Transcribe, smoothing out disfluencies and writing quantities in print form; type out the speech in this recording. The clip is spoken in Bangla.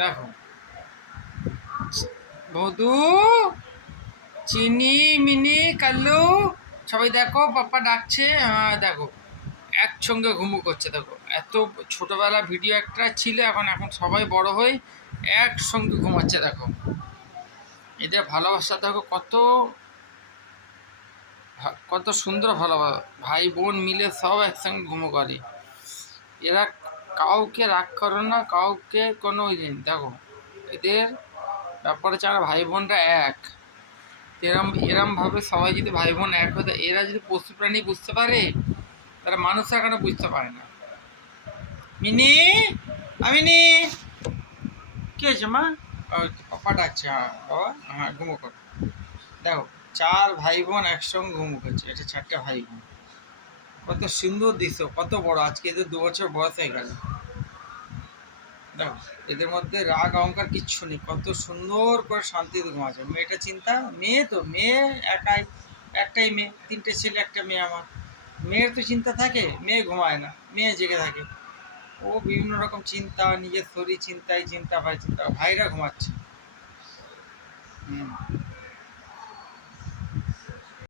দেখো বধু, চিনি, মিনি, কাল্লু, সবাই দেখো পাপা ডাকছে। হ্যাঁ দেখো, একসঙ্গে ঘুমু করছে। দেখো এত ছোটবেলা ভিডিও একটা ছিল, এখন এখন সবাই বড় হয়ে একসঙ্গে ঘুমাচ্ছে। দেখো এদের ভালোবাসা দেখো, কত কত সুন্দর ভালোবাসা, ভাই বোন মিলে সব একসঙ্গে ঘুমো করে। এরা কাউকে রাগ করে না, কাউকে কোনো দেখো এদের ব্যাপারে ছাড়া ভাই বোনরা এক। এরম এরম ভাবে সবাই যদি ভাই বোন এক হতে, এরা যদি পশু প্রাণী বুঝতে পারে, তারা মানুষরা কেন বুঝতে পারে না? মিনি, আমিনি, কি হয়েছে মা? পাপা ডাকছে। হ্যাঁ বাবা, হ্যাঁ ঘুমো কর। দেখো চার ভাই বোন একসঙ্গে ঘুমো করছে, এটা চারটে ভাই বোন। কত সুন্দর দৃশ্য, কত বড়। আজকে এদের 2 বছর বয়স হয়ে গেল। দেখো এদের মধ্যে রাগ অহংকার কিচ্ছু নেই, কত সুন্দর করে শান্তিতে ঘুমাচ্ছে। মেয়েটা চিন্তা, মেয়ে তো মেয়ে একাই, একটাই মেয়ে, 3টে ছেলে একটা মেয়ে আমার। মেয়ের তো চিন্তা থাকে, মেয়ে ঘুমায় না, মেয়ে জেগে থাকে। ও বিভিন্ন রকম চিন্তা, নিজের শরীর চিন্তায় চিন্তা, ভাই চিন্তা, ভাইরা ঘুমাচ্ছে। হুম।